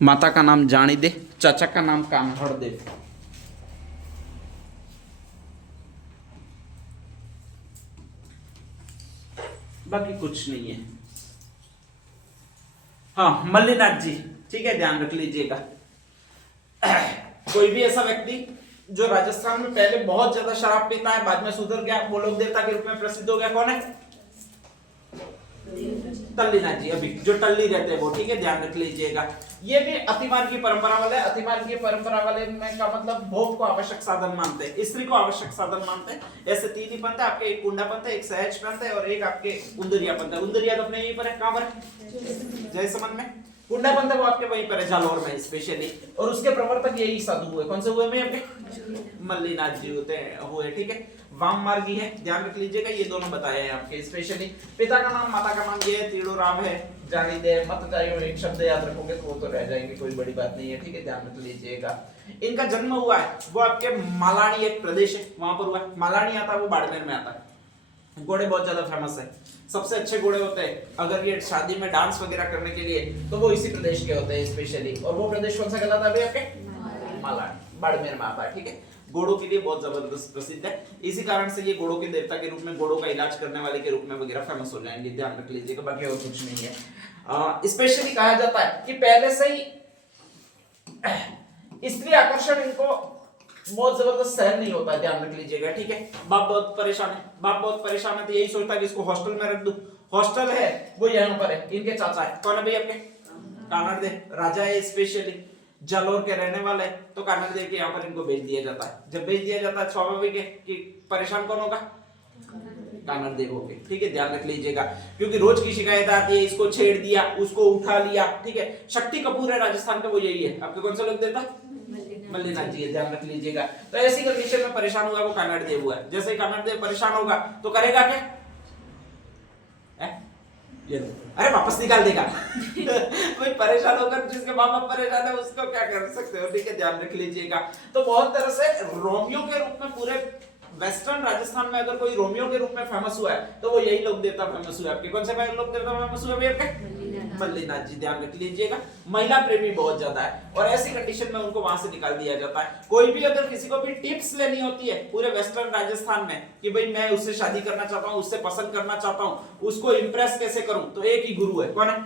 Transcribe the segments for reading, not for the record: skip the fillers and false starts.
माता का नाम जानी दे, चाचा का नाम कान्हड़ देव। बाकी कुछ नहीं है। हाँ, मल्लीनाथ जी, ठीक है, ध्यान रख लीजिएगा। कोई भी ऐसा व्यक्ति जो राजस्थान में पहले बहुत ज्यादा शराब पीता है, बाद में सुधर गया, वो लोक देवता के रूप में प्रसिद्ध हो गया, कौन है? तल्लीनाथ जी, अभी जो टल्ली रहते हैं वो, ठीक है, ध्यान रख लीजिएगा। ये भी अतिमान की परंपरा वाले, अतिमान की परंपरा वाले में का मतलब भोग को आवश्यक साधन मानते हैं, स्त्री को आवश्यक साधन मानते हैं। ऐसे तीन ही पंथ है आपके, एक कुंडा पंथ है, एक सहज पंथ है और एक आपके उंदरिया पंथ है। उंदरिया तो अपने यहीं पर है, कहां पर है? जयसमंद में। कुंडा पंथ है वो आपके वहीं पर है, जालौर में स्पेशली, और उसके प्रवर्तक यही साधु हुए। कौन से हुए में आपके? मल्लीनाथ जी होते हैं, हुए, ठीक है। वाम मार्गी है, ध्यान रख लीजिएगा, ये दोनों बताए हैं आपके स्पेशली। पिता का नाम, माता का नाम ये है, तीड़ूराम है, जानी दे, मत चाहिए, एक शब्द याद रखोगे तो वो तो रह जाएंगे, कोई बड़ी बात नहीं है, ठीक है, ध्यान रख लीजिएगा। इनका जन्म हुआ है वो आपके मालानी एक प्रदेश है, वहां पर हुआ। मालानी आता है वो बाड़मेर में आता है। घोड़े बहुत ज्यादा फेमस है, सबसे अच्छे घोड़े होते हैं अगर ये शादी में डांस वगैरह करने के लिए, तो वो इसी प्रदेश के होते हैं स्पेशली। और वो प्रदेश कौन सा कहलाता है आपके? मालानी, बाड़मेर में आता है, ठीक है। घोड़ों के लिए बहुत जबरदस्त प्रसिद्ध है, इसी कारण से ये घोड़ों के देवता के रूप में, घोड़ों का इलाज करने वाले के रूप में वगैरह फेमस हो जाएंगे, ध्यान रख लीजिएगा, बाकी और कुछ नहीं है। स्पेशली कहा जाता है कि पहले से ही स्त्री आकर्षण इनको बहुत जबरदस्त सहन नहीं होता है, ध्यान रख लीजिएगा, ठीक है। बाप बहुत परेशान है, बाप बहुत परेशान है, तो यही सोचता है कि इसको हॉस्टल में रख दूं। हॉस्टल है वो यहाँ पर है, इनके चाचा है, कौन है भाई आपके? कानड़ दे राजा है, स्पेशली जालौर के रहने वाले, तो कानड़ दे के यहाँ पर इनको भेज दिया जाता है। जब भेज दिया जाता है, स्वाभाविक है कि परेशान कौन होगा? कानड़ देव होंगे, ठीक है, ध्यान रख लीजिएगा, क्योंकि रोज की शिकायत आती है, इसको छेड़ दिया, उसको उठा लिया, ठीक है। शक्ति कपूर है राजस्थान का, वो यही है। आपके कौन सा लोग देता? मल्लीनाथ जी, ध्यान रख लीजिएगा। तो ऐसी कंडीशन में परेशान हुआ वो कानड़ देव हुआ है। जैसे ही कानड़ देव परेशान होगा तो करेगा क्या? ये अरे वापस निकाल देगा। कोई परेशान होकर, जिसके माँ बाप परेशान है, उसको क्या कर सकते हो, ठीक है, ध्यान रख लीजिएगा। तो बहुत तरह से रोमियो के रूप में पूरे वेस्टर्न राजस्थान में अगर कोई रोमियो के रूप में फेमस हुआ है तो वो यही लोक देवता फेमस हुआ है। आपके कौन से लोक देवता फेमस हुए भैया आपके? मल्लीनाथ जी, ध्यान रख लीजिएगा। महिला प्रेमी बहुत ज्यादा है और ऐसी कंडीशन में उनको वहां से निकाल दिया जाता है। कोई भी अगर किसी को भी टिप्स लेनी होती है पूरे वेस्टर्न राजस्थान में कि भाई मैं उससे शादी करना चाहता हूँ, उससे पसंद करना चाहता हूँ, उसको इंप्रेस कैसे करूं, तो एक ही गुरु है, कौन है?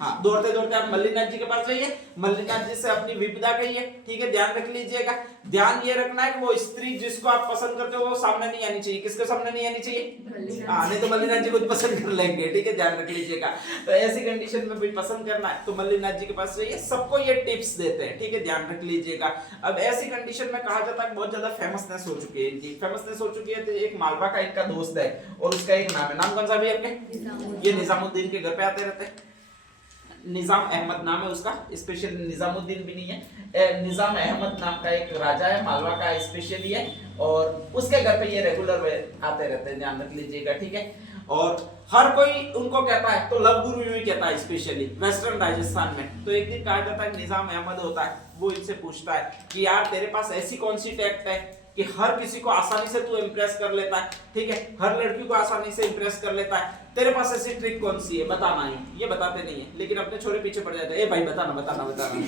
हाँ, दौड़ते दौड़ते आप मल्लीनाथ जी के पास जाइए, मल्लीनाथ जी से अपनी विपदा कहिए, ठीक है, ध्यान रख लीजिएगा। ध्यान ये रखना है कि वो स्त्री जिसको आप पसंद करते हो वो सामने नहीं आनी चाहिए। किसके सामने नहीं आनी चाहिए? हाँ, नहीं तो मल्लीनाथ जी को पसंद कर लेंगे, ठीक है, ध्यान रख लीजिएगा। तो ऐसी कंडीशन में भी पसंद करना है तो मल्लीनाथ जी के पास जाइए, सबको ये टिप्स देते हैं, ठीक है, ध्यान रख लीजिएगा। अब ऐसी कंडीशन में कहा जाता है बहुत ज्यादा फेमसनेस हो चुकी है इनकी, फेमसनेस हो चुकी है। तो एक मालवा का इनका दोस्त है और उसका एक नाम है, नाम कौन सा भी आपके? ये निजामुद्दीन के घर पे आते रहते हैं। निजाम अहमद नाम है उसका, स्पेशल निजामुद्दीन भी नहीं है, निजाम अहमद नाम का एक राजा है, मालवा का स्पेशली है, और उसके घर पे ये रेगुलर आते रहते हैं, ध्यान रख लीजिएगा, ठीक है। और हर कोई उनको कहता है, तो लव गुरु ही कहता है स्पेशली वेस्टर्न राजस्थान में। तो एक दिन कहा जाता है निजाम अहमद होता है, वो इनसे पूछता है कि यार तेरे पास ऐसी कौन सी टैक्ट है कि हर किसी को आसानी से तू इंप्रेस कर लेता है, ठीक है, हर लड़की को आसानी से इंप्रेस कर लेता है, तेरे पास ऐसी ट्रिक कौन सी है, बताना है। ये बताते नहीं है, लेकिन अपने छोरे पीछे पड़ जाते हैं, ए भाई बताना बताना बताना।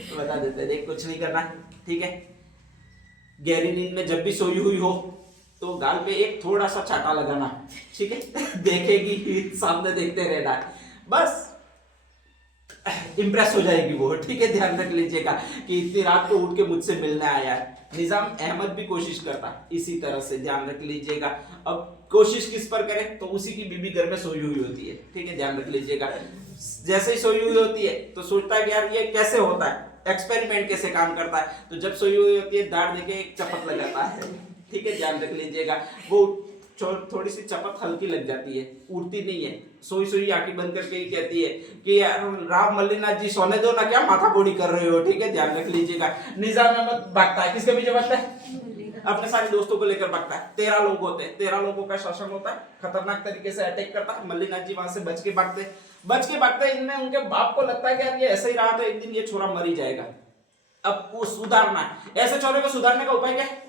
तो बता देते हैं, देख कुछ नहीं करना, ठीक है, गहरी नींद में जब भी सोई हुई हो तो गाल पे एक थोड़ा सा चाटा लगाना, ठीक है, देखेगी, सामने देखते रहना है, बस इंप्रेस हो जाएगी वो, ठीक है, ध्यान रख लीजिएगा कि इतनी रात को उठ के मुझसे मिलने आया है। निजाम अहमद भी कोशिश करता इसी तरह से, ध्यान रख लीजिएगा। अब कोशिश किस पर करे, तो उसी की बीबी घर में सोई हुई होती है, ठीक है, ध्यान रख लीजिएगा। जैसे ही सोई हुई होती है तो सोचता है कि यार ये कैसे होता है, एक्सपेरिमेंट कैसे काम करता है। तो जब सोई हुई होती है दाढ़ देके एक चपत लगाता है, ठीक है, ध्यान रख लीजिएगा। वो थोड़ी सी चपत हल्की लग जाती है, उड़ती नहीं है, सोई सोई आंखें बंद करके ही कहती है कि यार राम मल्लीनाथ जी सोने दो ना, क्या माथा बोड़ी कर रहे हो, ठीक है, ध्यान रख लीजिएगा। निजाम अहमद भागता है, किसके पीछे भागता है? अपने सारे दोस्तों को लेकर भागता है। 13 लोग होते हैं, 13 लोगों का शासन होता है, खतरनाक तरीके से अटैक करता है। मल्लीनाथ जी वहां से बच के भागते इनमें उनके बाप को लगता है कि यार ये ऐसे ही रहा तो एक दिन ये छोरा मर ही जाएगा, अब वो सुधारना है। ऐसे छोरे को सुधारने का उपाय क्या है?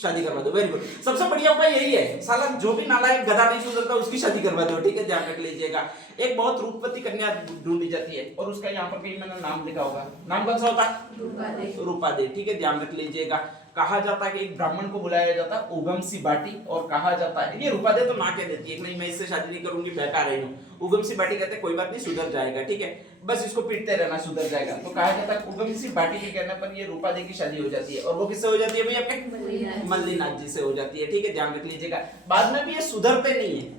शादी करवा दो। वेरी गुड, सबसे बढ़िया उपाय यही है, साला जो भी नालायक गधा नहीं सुधरता उसकी शादी करवा दो, ठीक है, ध्यान रख लीजिएगा। एक बहुत रूपवती कन्या ढूंढी जाती है और उसका यहाँ पर कहीं मैंने नाम लिखा होगा, नाम कौन सा होता है? रूपा दे, ठीक है, ध्यान रख लीजिएगा। कहा जाता है कि एक ब्राह्मण को बुलाया जाता है उगम सी बाटी, और कहा जाता है, ये रूपा दे तो ना कह देती है नहीं मैं इससे शादी नहीं करूंगी, बहका रही हूँ। उगम सी बाटी कहते हैं कोई बात नहीं सुधर जाएगा, ठीक है, बस इसको पीटते रहना सुधर जाएगा। तो कहा जाता है उगम सी बाटी के कहने पर ये रूपा दे की शादी हो जाती है, और वो किससे हो जाती है भाई? आपके मल्लीनाथ जी से हो जाती है, ठीक है, ध्यान रख लीजिएगा। बाद में भी ये सुधरते नहीं है,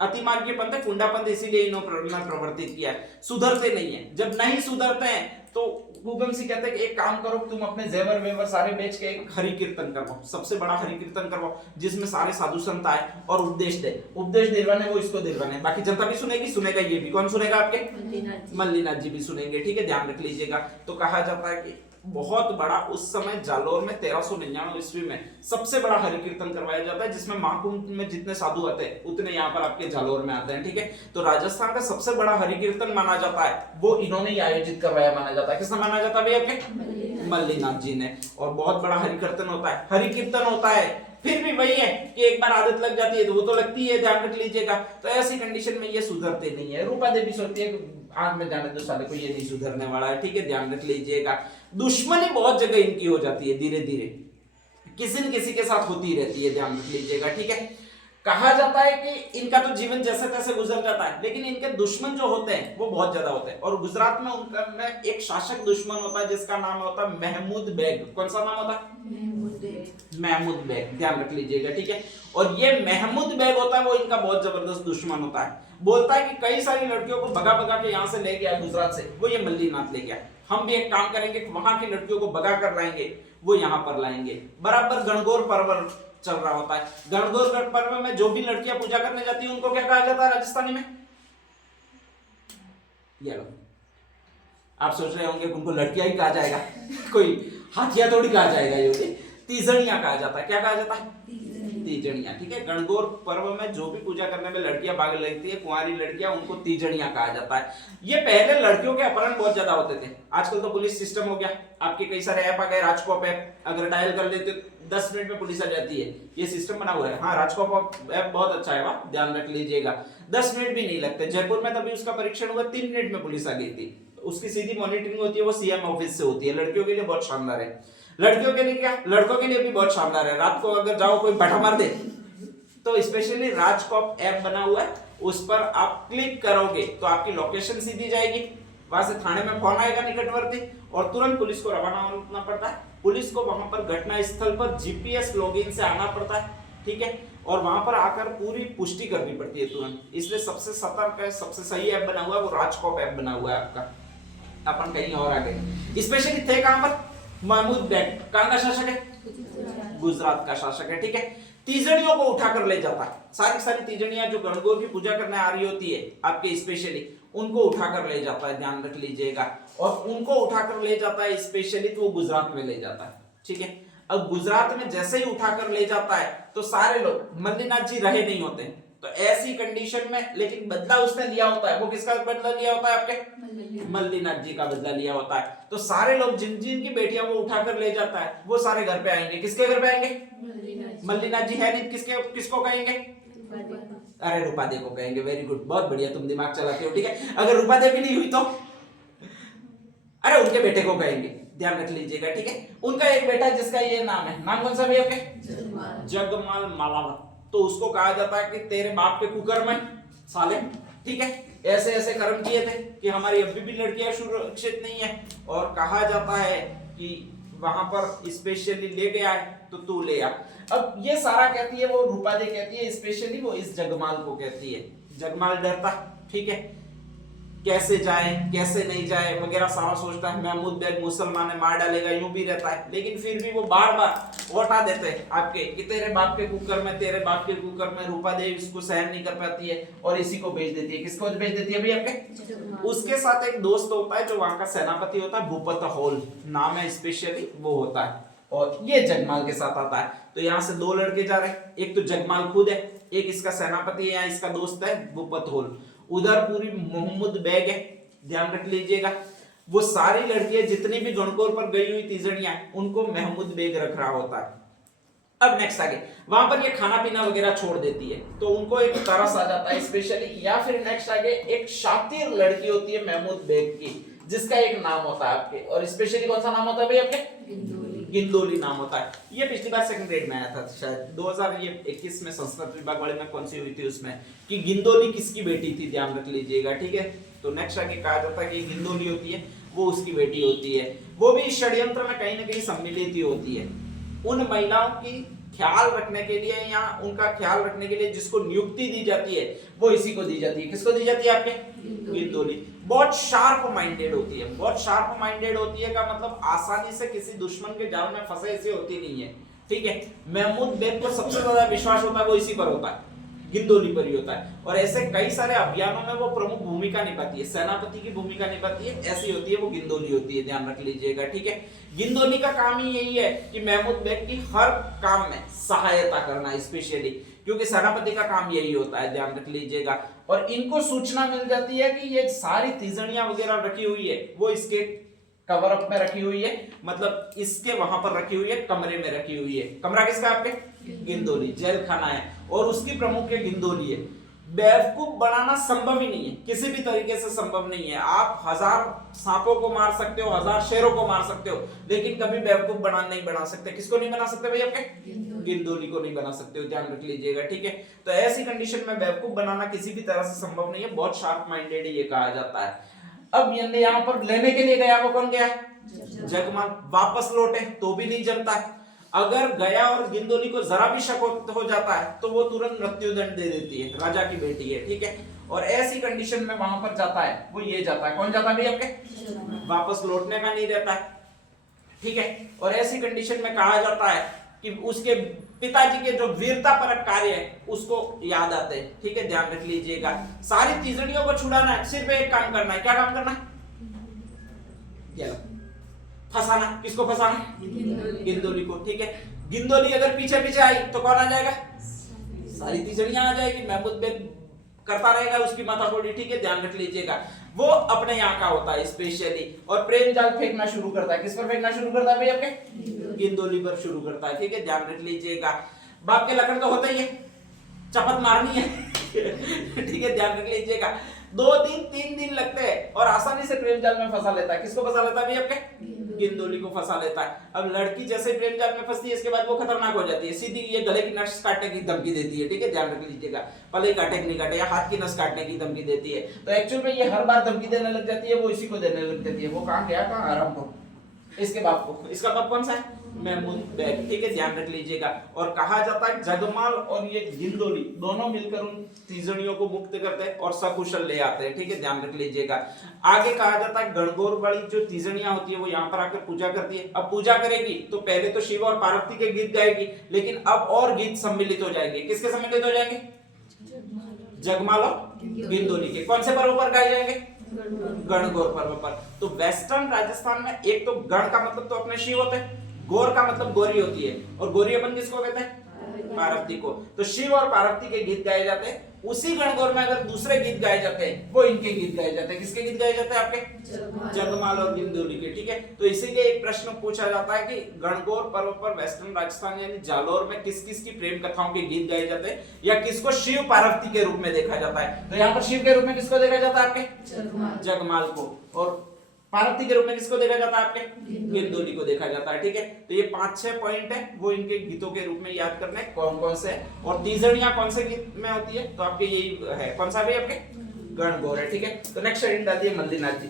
अतिमार्गीयपंथ है, कुंडापंथ, इसीलिए इन्होंने प्रवर्तित किया, सुधरते नहीं है। जब नहीं सुधरते हैं तो उगम सिंह कहते हैं कि एक काम करो, तुम अपने जेवर वेवर सारे बेच के एक हरि कीर्तन करवाओ, सबसे बड़ा हरि कीर्तन करवाओ जिसमें सारे साधु संत आए और उपदेश दे, उपदेश दिलवाने वो इसको दिलवाने, बाकी जनता भी सुनेगी, सुनेगा ये भी, कौन सुनेगा? आपके मल्लीनाथ जी भी सुनेंगे, ठीक है, ध्यान रख लीजिएगा। तो कहा जाता है कि बहुत बड़ा उस समय जालोर में 1399 ईस्वी में सबसे बड़ा हरि कीर्तन करवाया जाता है, जिसमें महाकुंभ में जितने साधु आते हैं उतने यहाँ पर आपके जालोर में आते हैं, ठीक है। तो राजस्थान का सबसे बड़ा हरि कीर्तन माना जाता है वो इन्होंने ही आयोजित करवाया माना जाता है। किसने माना जाता है? आपके मल्लीनाथ जी ने। और बहुत बड़ा हरि कीर्तन होता है, हरि कीर्तन होता है, फिर भी वही है कि एक बार आदत लग जाती है तो वो तो लगती है, ध्यान रख लीजिएगा। तो ऐसी कंडीशन में ये सुधरते नहीं है। रूपा देवी सोचती है आंख में जाने दो साले को, ये नहीं सुधरने वाला है, ठीक है, ध्यान रख लीजिएगा। दुश्मनी बहुत जगह इनकी हो जाती है, धीरे धीरे किसी न किसी के साथ होती रहती है, ध्यान रख लीजिएगा, ठीक है। कहा जाता है कि इनका तो जीवन जैसे तैसे गुजर जाता है, लेकिन इनके दुश्मन जो होते हैं वो बहुत ज्यादा होते हैं। और गुजरात में उनका में एक शासक दुश्मन होता है जिसका नाम होता है महमूद बेग। कौन सा नाम होता है? महमूद बेग, ध्यान रख लीजिएगा, ठीक है। और ये महमूद बेग होता है वो इनका बहुत जबरदस्त दुश्मन होता है। बोलता है कि कई सारी लड़कियों को भगा भगा के यहाँ से ले गया गुजरात से, वो ये मल्लीनाथ ले गया। हम भी एक काम करेंगे कि वहां की लड़कियों को भगा कर लाएंगे, वो यहाँ पर लाएंगे। बराबर गणगौर पर्व चल रहा होता है। गणगौर पर्व में जो भी लड़कियां पूजा करने जाती है उनको क्या कहा जाता है राजस्थानी में? ये लो, आप सोच रहे होंगे उनको लड़कियां ही कहा जाएगा कोई हाथिया थोड़ी कहा जाएगा, ये तीजड़ियां कहा जाता है। क्या कहा जाता है? तीजड़ियां, ठीक है। गणगौर पर्व में जो भी पूजा करने में लड़कियां भाग लेती है, कुंवारी लड़कियां, उनको तीजड़ियां कहा जाता है। ये पहले लड़कियों के अपहरण बहुत ज्यादा होते थे, आजकल तो पुलिस सिस्टम हो गया, आपके कई सारे ऐप आ गए, राजकॉप ऐप, अगर डायल कर लेते 10 मिनट में पुलिस आ जाती है, ये सिस्टम बना हुआ है। हाँ, राजकॉप ऐप बहुत अच्छा है, वाह, ध्यान रख लीजिएगा, 10 मिनट भी नहीं लगते। जयपुर में तभी उसका परीक्षण हुआ, 3 मिनट में पुलिस आ गई थी। उसकी सीधी मॉनिटरिंग होती है, वो सीएम ऑफिस से होती है। लड़कियों के लिए बहुत शानदार है, लड़कियों के लिए क्या, लड़कों के लिए भी बहुत शानदार है। रात को अगर जाओ कोई बैठा मार दे तो स्पेशली राजकॉप ऐप बना हुआ है, उस पर आप क्लिक करोगे तो आपकी लोकेशन सीधी जाएगी, वहां से थाने में फोन आएगा निकटवर्ती और तुरंत पुलिस को रवाना होना पड़ता है। पुलिस को वहां पर घटना स्थल पर जीपीएस लॉगिन से आना पड़ता है, ठीक है, और वहां पर आकर पूरी पुष्टि करनी पड़ती है तुरंत। इसलिए सबसे सतर्क है, सबसे सही ऐप बना हुआ है वो राजकॉप ऐप बना हुआ है आपका। अपन कहीं और आ गए। स्पेशली थे कहां पर? महमूद बेग कहां का शासक है? गुजरात का शासक है, ठीक है। तीजड़ियों को उठाकर ले जाता है, सारी सारी तीजड़ियां जो गणगौर की पूजा करने आ रही होती है आपके, स्पेशली उनको उठाकर ले जाता है, ध्यान रख लीजिएगा। और उनको उठाकर ले जाता है स्पेशली तो वो गुजरात में ले जाता है, ठीक है। अब गुजरात में जैसे ही उठाकर ले जाता है तो सारे लोग, मल्लीनाथ जी रहे नहीं होते, तो ऐसी कंडीशन में, लेकिन बदला उसने लिया होता है, वो किसका बदला लिया होता है? आपके मल्लीनाथ जी का बदला लिया होता है। तो सारे लोग जिन जिन की बेटियां वो उठाकर ले जाता है वो सारे घर पे आएंगे। किसके घर पे आएंगे? मल्लीनाथ जी है नहीं, किसके किसको कहेंगे? अरे रूपा देवी को कहेंगे। वेरी गुड, बहुत बढ़िया, तुम दिमाग चलाते हो, ठीक है। अगर रूपा देवी नहीं हुई तो अरे उनके बेटे को कहेंगे, ध्यान रख लीजिएगा, ठीक है। उनका एक बेटा जिसका ये नाम है, नाम कौन सा भी आपके? जगमाल मालावा। तो उसको कहा जाता है कि तेरे बाप के कुकर्म में साले, ठीक है, ऐसे ऐसे कर्म किए थे कि हमारी अभी भी लड़कियां सुरक्षित नहीं है। और कहा जाता है कि वहां पर स्पेशली ले गया है तो तू ले आ। अब ये सारा कहती है वो, रूपा दे कहती है, स्पेशली वो इस जगमाल को कहती है। जगमाल डरता, ठीक है, कैसे जाए कैसे नहीं जाए वगैरह सारा सोचता है। महमूद बेग मुसलमान है, मार डालेगा, यूं भी रहता है, लेकिन फिर भी वो बार बार लौटा देते हैं आपके कि तेरे बाप के कुकर में, तेरे बाप के कुकर में। रूपा देवी इसको सहन नहीं कर पाती है और इसी को भेज देती है। किसको भेज देती है भाई? आपके उसके साथ एक दोस्त होता है जो वहां का सेनापति होता है, भूपत होल नाम है, स्पेशली वो होता है, और ये जगमाल के साथ आता है। तो यहाँ से 2 लड़के जा रहे हैं, एक तो जगमाल खुद है, एक इसका सेनापति है, इसका दोस्त है भूपत होल। उधर पूरी मोहम्मद बेग है, ध्यान रख लीजिएगा। वो सारी लड़कियां जितनी भी गणगौर पर गई हुई तीजड़ियां, उनको महमूद बेग रख रहा होता है, अब नेक्स्ट आगे, वहां पर ये खाना पीना वगैरह छोड़ देती है तो उनको एक तरस आ जाता है स्पेशली। या फिर नेक्स्ट आगे, एक शातिर लड़की होती है महमूद बेग की, जिसका एक नाम होता है आपके, और स्पेशली कौन सा नाम होता है भाई आपके? गिंदोली नाम होता है। ये पिछली बार सेकंड ग्रेड में आया था शायद 2021 में, संस्कृत विभाग वाले में कौन सी हुई थी उसमें, कि गिंदोली किसकी बेटी थी, ध्यान रख लीजिएगा, ठीक है। तो नेक्स्ट आगे कहा जाता है कि गिंदोली होती है वो उसकी बेटी होती है, वो भी षड्यंत्र में कहीं ना कहीं सम्मिलित ही होती है। उन महिलाओं की ख्याल रखने के लिए या उनका ख्याल रखने के लिए जिसको नियुक्ति दी जाती है वो इसी को दी जाती है। किसको दी जाती है आपके? गिंदोली। बहुत शार्प माइंडेड होती है, बहुत शार्प माइंडेड होती है का मतलब आसानी से किसी दुश्मन के जाल में फंसे ऐसे होती नहीं है, ठीक है। महमूद बेग को सबसे ज्यादा विश्वास होता है वो इसी पर होता है, गिंदोली पर ही होता है, और ऐसे कई सारे अभियानों में वो प्रमुख भूमिका निभाती है, सेनापति की भूमिका निभाती है, ऐसी होती है वो गिंदोली होती है, ध्यान रख लीजिएगा, ठीक है। गिंदोली का काम ही यही है कि महमूद बेग की हर काम में सहायता करना, स्पेशली क्योंकि सेनापति का काम यही होता है, ध्यान रख लीजिएगा। और इनको सूचना मिल जाती है कि ये सारी तीजड़ियां वगैरह रखी हुई है वो इसके कवर अप में रखी हुई है, मतलब इसके वहां पर रखी हुई है, कमरे में रखी हुई है। कमरा किसका? आपके गिंदोली, जेल खाना है और उसकी प्रमुख है गिंदोली है। बेवकूफ बनाना संभव ही नहीं है, किसी भी तरीके से संभव नहीं है। आप 1000 सांपों को मार सकते हो, 1000 शेरों को मार सकते हो, लेकिन कभी बेवकूफ नहीं बना सकते। किसको नहीं बना सकते भाई आपके? गिंदोली को नहीं बना सकते हो, ध्यान रख लीजिएगा, ठीक है। तो ऐसी कंडीशन में बेवकूफ बनाना किसी भी तरह से संभव नहीं है, बहुत शार्प माइंडेड ये कहा जाता है। अब यहाँ पर लेने के लिए गया, वो कौन गया? जगमाल। वापस लौटे तो भी नहीं जमता है। अगर गया और गिंदोली को जरा भी शक हो जाता है तो वो तुरंत मृत्युदंड दे देती है, राजा की बेटी है, ठीक है। और ऐसी कंडीशन में वहां पर जाता है, वो ये जाता है, कौन जाता है भाई आपके? वापस लौटने का नहीं रहता है, ठीक है। और ऐसी कंडीशन में कहा जाता है कि उसके पिताजी के जो वीरता परक कार्य है उसको याद आते हैं, ठीक है, ध्यान रख लीजिएगा। सारी तीजड़ियों को छुड़ाना है, सिर्फ एक काम करना है। क्या काम करना है? फंसाना। किसको फंसाना? गिंदोली को, ठीक है। गिंदोली अगर पीछे पीछे आई तो कौन आ जाएगा? सारी तीजड़ियां आ जाएगी, महमूद बेग करता रहेगा उसकी माथाफोड़ी, ठीक है, ध्यान रख लीजिएगा। वो अपने यहाँ का होता है स्पेशली, और प्रेम जाल फेंकना शुरू करता है। किस पर फेंकना शुरू करता है भाई आपके? गिंदोली पर शुरू करता है, ठीक है, ध्यान रख लीजिएगा। बाप के लखन तो होता ही है, चपत मारनी है ठीक है, ध्यान रख लीजिएगा। 2-3 दिन लगते हैं और आसानी से प्रेम जाल में फंसा लेता है। किसको फंसा लेता है भाई आपके? गिंदोली को फंसा लेता है। अब लड़की जैसे प्रेम जाल में फंसती है, इसके बाद वो खतरनाक हो जाती है, सीधी ये गले की नस काटने की धमकी देती है, ठीक है, ध्यान रख लीजिएगा। पले काटे कि नहीं काटे, या हाथ की नस काटने की धमकी देती है। तो एक्चुअल में ये हर बार धमकी देने लग जाती है, वो इसी को देने लग जाती है। वो कहां गया? कहां? आराम को, इसके बाप को। इसका बाप कौन सा है? महमूद बेग, ठीक है, ध्यान रख लीजिएगा। और कहा जाता है जगमाल और ये गिंदोली दोनों मिलकर उन तीजड़ियों को मुक्त करते हैं और सकुशल ले आते हैं, ठीक है, ध्यान रख लीजिएगा। आगे कहा जाता है गणगौर वाली जो तीजड़ियां होती है वो यहाँ पर आकर पूजा करती है। अब पूजा करेगी तो पहले तो शिव और पार्वती के गीत गाएगी, लेकिन अब और गीत सम्मिलित हो जाएंगे। किसके सम्मिलित हो जाएंगे? जगमाल और गिंदोली के। कौन से पर्व पर गाए जाएंगे? गणगौर पर्व पर। तो वेस्टर्न राजस्थान में एक तो गण का मतलब तो अपने शिव होते हैं, गौर का मतलब गौरी होती है, और गौरी अपन किसको कहते हैं? पार्वती को। तो शिव और पार्वती के गीत गाए जाते हैं। उसी गणगौर में अगर दूसरे गीत गाए जाते हैं वो इनके गीत गाए जाते हैं। किसके गीत गाए जाते हैं? आपके जगमाल और गिंदोली के, ठीक है। तो इसीलिए एक प्रश्न पूछा जाता है कि गणगौर पर्व पर वेस्टर्न राजस्थान यानी जालोर में किस किस की प्रेम कथाओं के गीत गाए जाते हैं, या किसको शिव पार्वती के रूप में देखा जाता है? तो यहाँ पर शिव के रूप में किसको देखा जाता है? आपके जगमाल को। और पार्वती के रूप में किसको देखा जाता है? आपके गिंदोली को देखा जाता है, ठीक है। तो ये 5-6 पॉइंट है, वो इनके गीतों के रूप में याद करने कौन कौन से है। और तीजड़ियां कौन से गीत में होती है? तो आपके यही है, कौन सा भी आपके? गणगौर है, ठीक है। तो नेक्स्ट डाल दिए मल्लिनाथ जी।